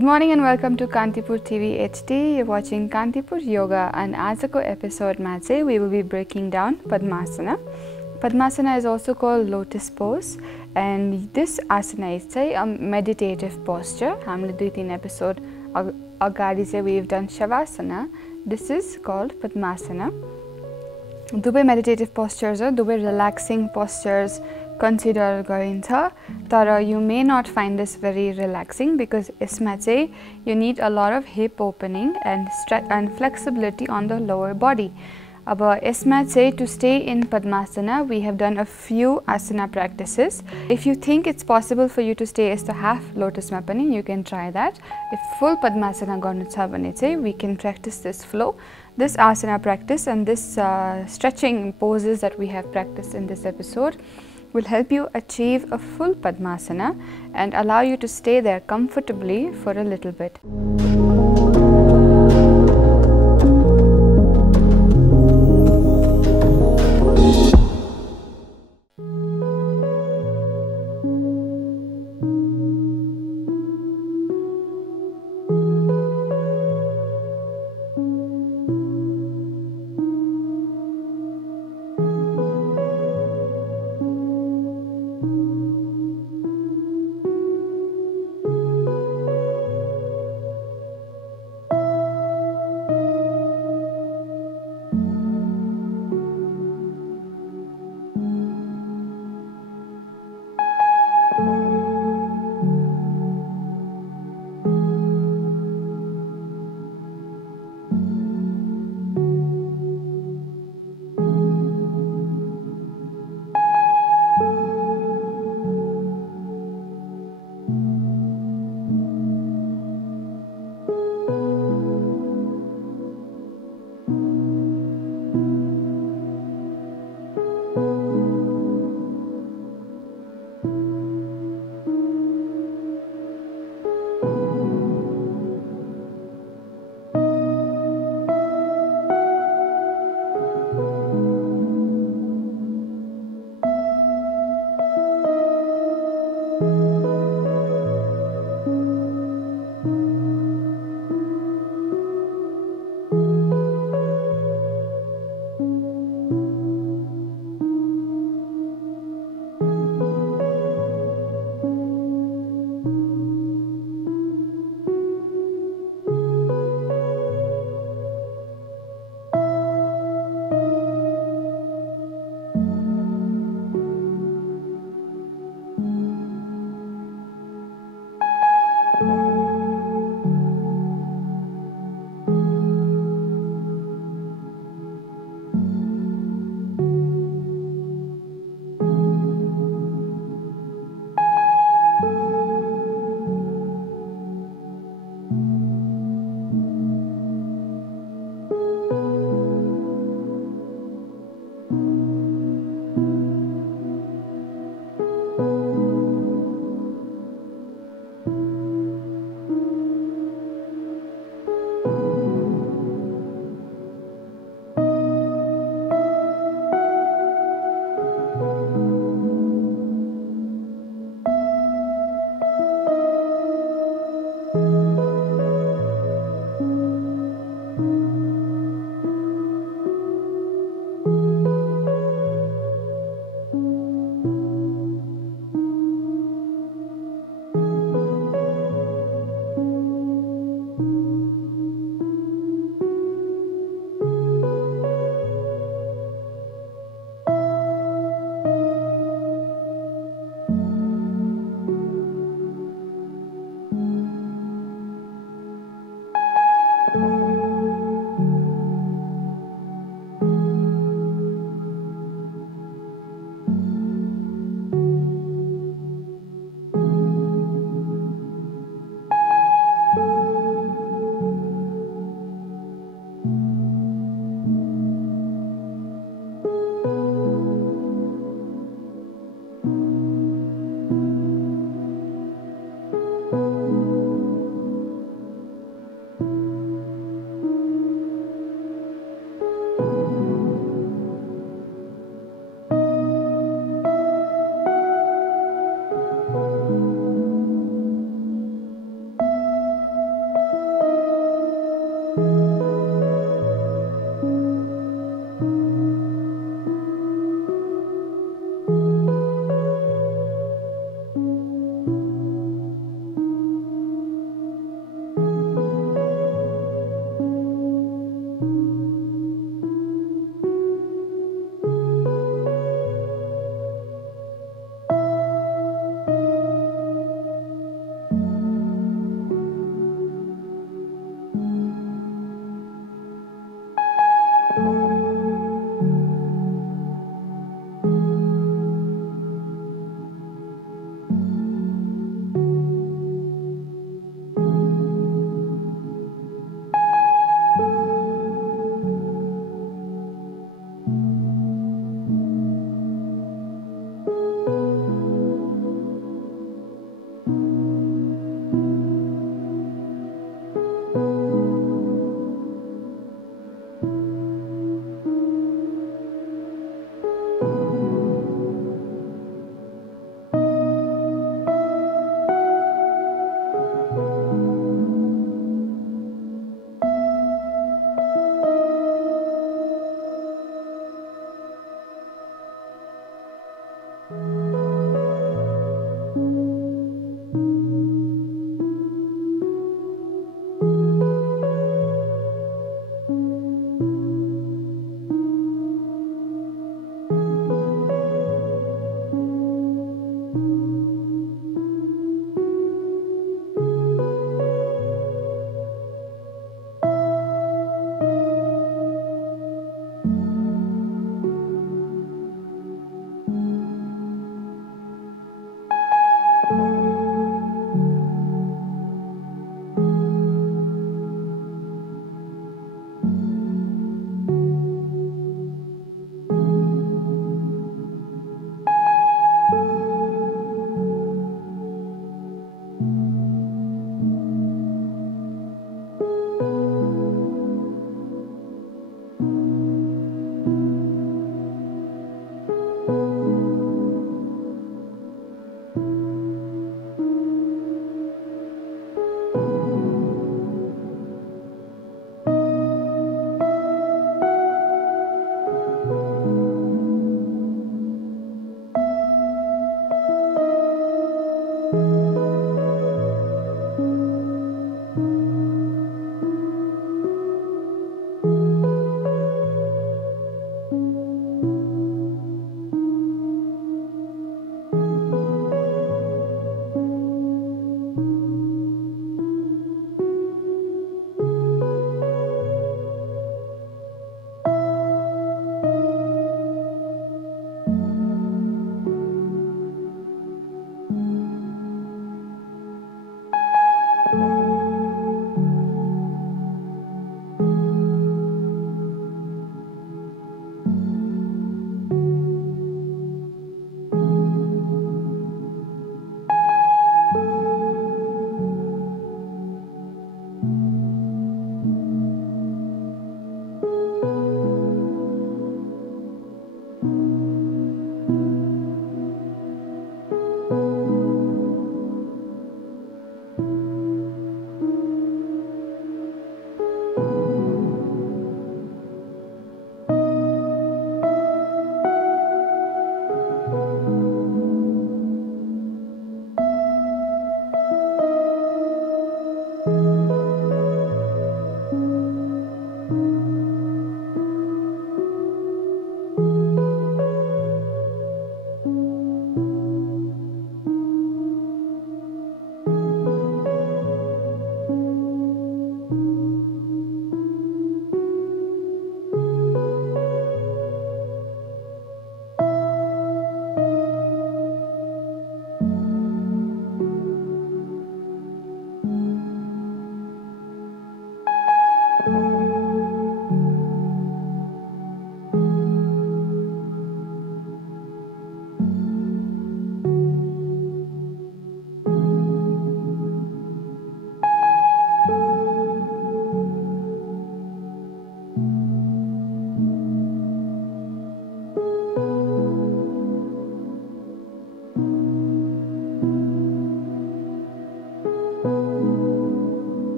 Good morning and welcome to Kantipur TV HD. You're watching Kantipur Yoga and आजको एपिसोडमा चाहिँ we will be breaking down Padmasana. Padmasana is also called Lotus pose and this asana is a meditative posture. हामीले 2-3 episode अगाडि चाहिँ we've done Shavasana. This is called Padmasana. दुवै meditative postures हो, दुवै relaxing postures consider गरिन्छ तर you may not find this very relaxing because यसमा चाहिँ you need a lot of hip opening and stretch and flexibility on the lower body. अब यसमा चाहिँ to stay in Padmasana we have done a few asana practices. If you think it's possible for you to stay as the half lotus मा पनि you can try that. If full Padmasana गर्नु छ भने चाहिँ we can practice this flow. This asana practice and this stretching poses that we have practiced in this episode will help you achieve a full Padmasana and allow you to stay there comfortably for a little bit.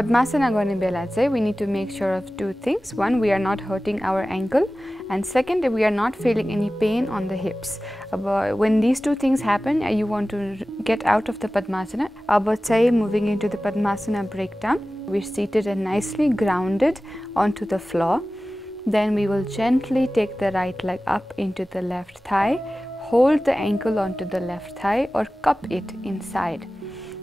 Padmasana गर्ने बेला चाहिँ we need to make sure of two things. One, we are not hurting our ankle, and second, we are not feeling any pain on the hips. When these two things happen, you want to get out of the Padmasana. Moving into the Padmasana breakdown, we're seated and nicely grounded onto the floor. Then we will gently take the right leg up into the left thigh, hold the ankle onto the left thigh or cup it inside.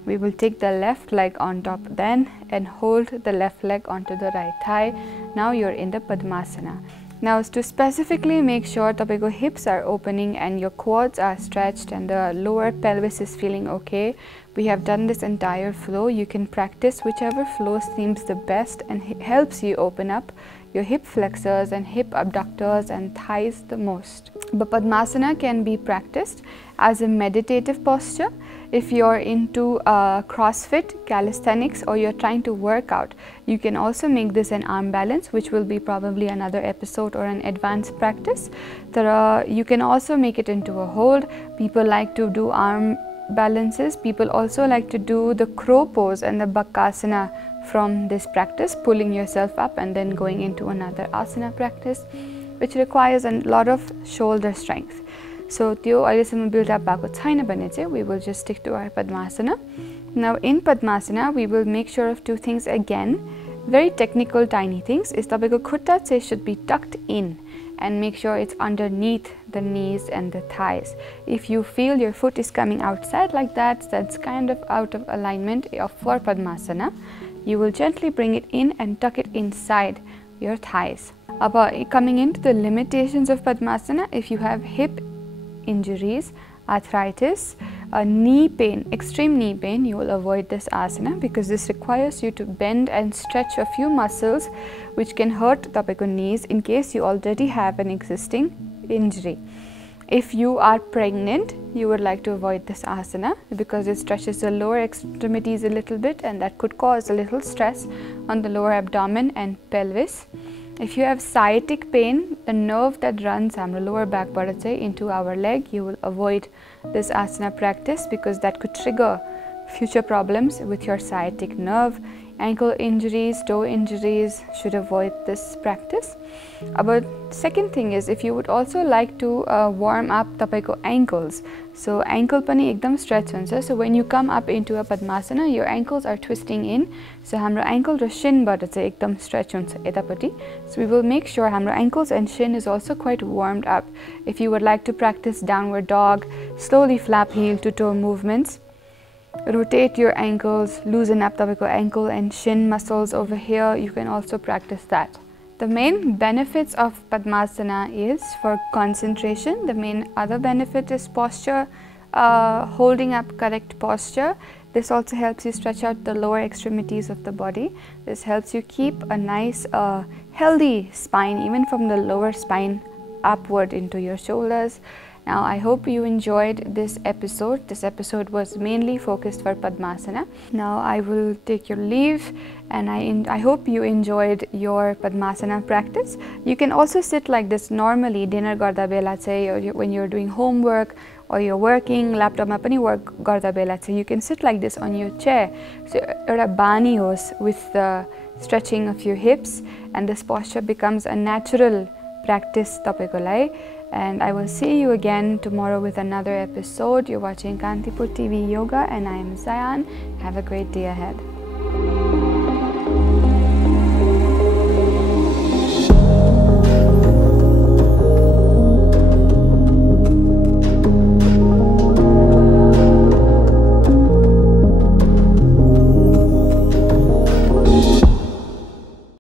We will take the left leg on top then and hold the left leg onto the right thigh. Now you're in the Padmasana. Now to specifically make sure your hips are opening and your quads are stretched and the lower pelvis is feeling okay, we have done this entire flow. You can practice whichever flow seems the best and helps you open up your hip flexors and hip abductors and thighs the most. But Padmasana can be practiced as a meditative posture. If you're into CrossFit, calisthenics, or you're trying to work out, you can also make this an arm balance, which will be probably another episode or an advanced practice. You can also make it into a hold. People like to do arm balances. People also like to do the crow pose and the Bakasana from this practice, pulling yourself up and then going into another asana practice, which requires a lot of shoulder strength. So त्यो अहिलेसम्म build up भएको छैन भने चाहिँ we will just stick to our Padmasana. Now in Padmasana we will make sure of two things again, very technical tiny things. Is तपाईको खुट्टा चाहिँ should be tucked in and make sure it's underneath the knees and the thighs. If you feel your foot is coming outside like that, that's kind of out of alignment for Padmasana. You will gently bring it in and tuck it inside your thighs. Coming into the limitations of Padmasana, if you have hip injuries, arthritis, knee pain, extreme knee pain, you will avoid this asana because this requires you to bend and stretch a few muscles which can hurt tapeko knees in case you already have an existing injury. If you are pregnant, you would like to avoid this asana because it stretches the lower extremities a little bit and that could cause a little stress on the lower abdomen and pelvis. If you have sciatic pain, the nerve that runs our lower back into our leg, you will avoid this asana practice because that could trigger future problems with your sciatic nerve. Ankle injuries, toe injuries, should avoid this practice. But second thing is, if you would also like to warm up tapaiko ankles, so ankle pani ekdam stretch huncha. So when you come up into a Padmasana, your ankles are twisting in. So hamro ankle ra shin bata chai ekdam stretch huncha etapati. So we will make sure hamro ankles and shin is also quite warmed up. If you would like to practice downward dog, slowly flap heel to toe movements, rotate your ankles, loosen up the ankle and shin muscles over here, you can also practice that. The main benefits of Padmasana is for concentration. The main other benefit is posture, holding up correct posture. This also helps you stretch out the lower extremities of the body. This helps you keep a nice healthy spine, even from the lower spine upward into your shoulders. Now, I hope you enjoyed this episode. This episode was mainly focused for Padmasana. Now, I will take your leave and I hope you enjoyed your Padmasana practice. You can also sit like this normally, dinner garda bela chai, or when you're doing homework or you're working, laptop ma pani work garda bela chai, you can sit like this on your chair. So, euta bani hos with the stretching of your hips, and this posture becomes a natural practice tapeko lai. And I will see you again tomorrow with another episode. You're watching Kantipur TV Yoga and I am Zahyan. Have a great day ahead.